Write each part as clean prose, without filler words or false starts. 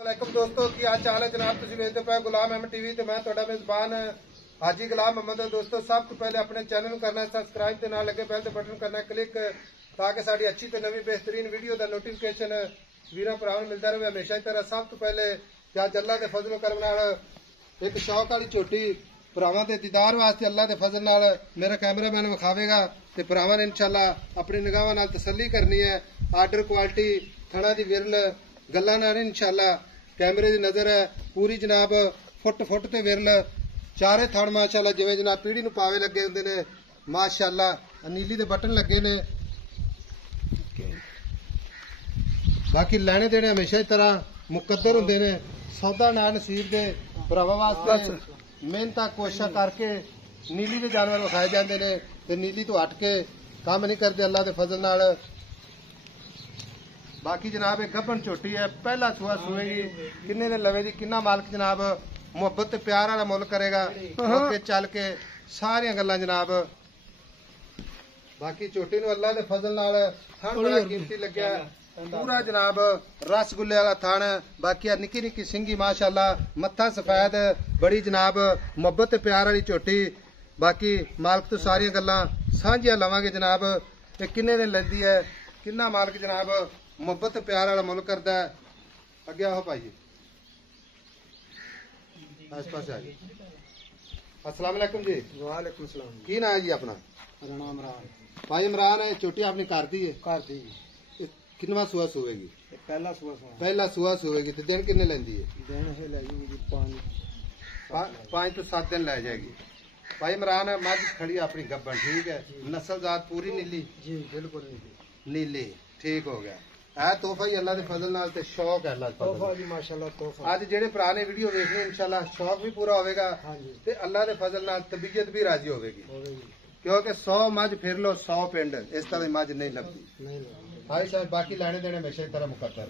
वालेकुम दोस्तों की आज चाल है जनाब तुम वेखते पे गुलाम अहमद टीवी ते मैं तुहाडा मेजबान हाजी गुलाम अहमद। दोस्तों सब तो पहले अपने चैनल को करना है सबसक्राइब ते नाल लगे बेल ते बटन करना क्लिक ताकि साडी अच्छी ते नवी बेहतरीन वीडियो दा नोटिफिकेशन वीरां भरावां नूं मिलदा रहे। हमेशा की तरह सब तो पहले क्या अल्लाह दे फजल करम नाल एक शौक वाली झोटी भरावां दे दीदार वास्ते अल्लाह दे फजल नाल मेरा कैमरामैन विखावेगा ते भरावां ने इंशाअल्लाह अपनी निगाहां नाल तसल्ली करनी है। आर्डर क्वालिटी थणा दी विरल गल्लां नाल इंशाअल्लाह कैमरे की नजर है पूरी जनाब फुट फुट ते विरल चारे थण माशाअल्लाह जिवें जनाब पीढ़ी नूं पावे लगे हुंदे ने माशाअल्लाह नीली दे बटन लगे ने। बाकी लैने देने हमेशा की तरह मुकद्दर हुंदे ने सौदा ना नसीब दे भरावां वास्ते मेहनत कोशिश करके नीली दे जानवर विखाए जांदे ने ते नीली तो हट के काम नहीं करते अल्लाह दे फजल नाल। बाकी जनाब एक गब्बन झोटी है पहला सुआ सुएगी किन्ने ने लवे दी किन्ना मालक जनाब मुहब्बत ते प्यार वाला मुल करेगा ओके चल के सारियां गल्लां जनाब। बाकी झोटी नूं अल्लाह दे फजल नाल थण बड़ा कीमती लग्या पूरा जनाब रसगुल्ले वाला थण। बाकी निक्की निक्की सिंगी माशाअल्लाह मत्था सफेद बड़ी जनाब मुहब्बत ते प्यार वाली झोटी। बाकी मालक तो सारियां गल्लां सांझियां लवांगे जनाब किन्ने ने लैंदी है किन्ना मालक जनाब मुहब्बत प्यार वाला मुल करता है। अगे आओ भाई आस पास आ गए। अस्सलाम वालेकुम जी। वालेकुम सलाम। की नाम है जी अपना? मेरा नाम इमरान। भाई इमरान है चोटी आपने कर दी है? कर दी। किन्नवा सुआ सुवेगी? पहला सुआ सुआ। पहला सुआ सुवेगी तो दिन किन्ने लेंदी है? दिन है लगेगी जी 5 तो 7 दिन ले जाएगी। भाई इमरान मझ खड़ी अपनी गब्बन ठीक है नस्ल जात पूरी नीली? जी बिल्कुल नीली ठीक हो गया है तोहफा ही अल्लाह दे फजल नाल ते शौक है अल्लाह तोहफा जी माशाअल्लाह तोहफा। आज जेडे पुराने वीडियो देखने इंशाअल्लाह शौक भी पूरा होगा ते अल्लाह दे फजल नाल तबीयत भी राजी होगी क्योंकि 100 मझ फिर लो 100 पिंड इस तरह की मझ नहीं लगती। भाई साहब बाकी लेने देने हमेशा की तरह मुकद्दर।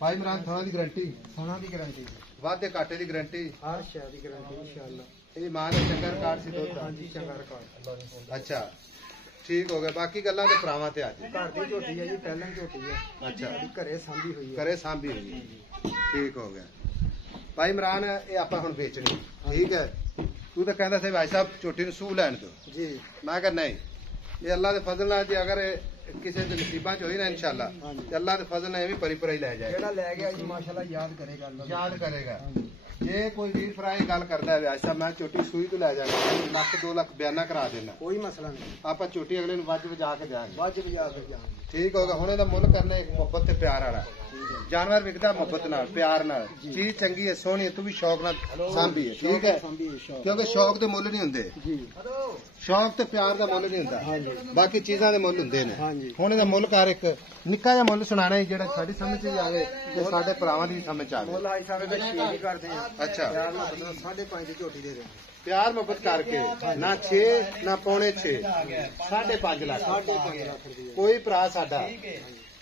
भाई इमरान थाना की गारंटी? थाना की गारंटी वादे घाटे की गारंटी हर शय की गारंटी इंशाअल्लाह। ये मां ने चंगा रिकॉर्ड सी दो हां जी चंगा रिकॉर्ड। अच्छा ठीक हो गया। बाकी गल्लां ते भरावां ते आज घर दी झोटी है जी पहले झोटी है। अच्छा घरे सांभी हुई है। घरे सांभी हुई ठीक हो गया। भाई इमरान ये आप हुण बेचनी ठीक है तू तो कहता सी भाई साहब झोटी नूं सूह लैण दो जी मैं कहा नहीं ये अल्लाह के फजल नाल जी अगर किसी के नसीबां च होई ना इंशाअल्लाह ते अल्लाह के फजल नाल भी परी पराई लै जाएगा। जेड़ा ले गया जी माशाअल्लाह याद करेगा याद करेगा। जे कोई वीर भरा गल करता है भाई साहब मैं झोटी सूई तो लै जाना लाख 2 लाख बयाना करा देना कोई मसला नहीं आप झोटी अगले नूं वज बजा के देंगे वज बजा के जाएंगे ठीक होगा। हुण इहदा मुल करना एक मुहब्बत ते प्यार वाला जानवर विकदा मुहब्बत नाल प्यार नाल चीज चंगी है सोहनी है तू भी शौक नाल सांभी है ठीक है क्योंकि शौक दे मुल नहीं हुंदे शौक ते प्यार दा मुल नहीं हुंदा बाकी चीजां दे मुल हुंदे ने। हुण इहदा मुल कर एक निक्का जिहा मुल सुनाना है जेड़ा साडी समझ च आवे ते साडे भरावां दी समझ आवे। मुल आई सारे दा शेयर ही करदे हैं। अच्छा 5.5 की झोटी दे देंगे प्यार मोहब्बत करके ना 6 ना 6.5 5.5 लाख कोई भरा साडा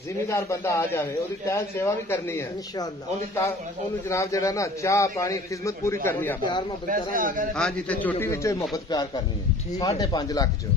जिमीदार बंदा आ जाए ओदी टहल सेवा भी करनी है इंशाअल्लाह ओनू जनाब जेड़ा ना चाह पानी खिदमत पूरी करनी है प्यार मोहब्बत करांगे हां जी ते छोटी विच मोहब्बत प्यार करनी है 5.5 लाख च।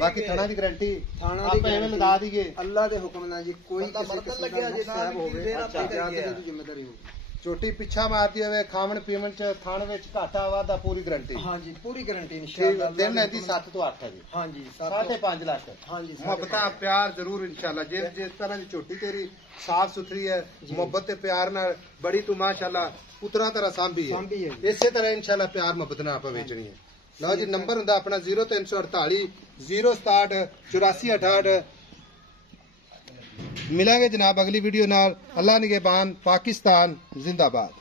बाकी थाना की गारंटी आप एवें लगा दीजिए अल्लाह दे हुक्म नाल जी कोई किसी किस्म दा साहब होवे इजाजत दी जिम्मेदारी होगी। छोटी पिछा मारती है खावन पीवन च थान विच घाटा वादा पूरी गारंटी हां जी पूरी गारंटी इंशाअल्लाह। दिन लैंदी 7 तो 8 है जी हां जी 5.5 लाख हां जी मोहब्बत प्यार जरूर इंशाअल्लाह जिस तरह की छोटी तेरी साफ सुथरी है मोहब्बत ते प्यार नाल बड़ी तू माशाअल्लाह पुत्रा तरह सांभी है इसे तरह इंशाअल्लाह प्यार मोहब्बत नाल आप बेचनी है। लो जी नंबर हुंदा अपना 0348 067 8468। मिलेंगे जनाब अगली वीडियो नाल। अल्लाह निगहबान पाकिस्तान जिंदाबाद।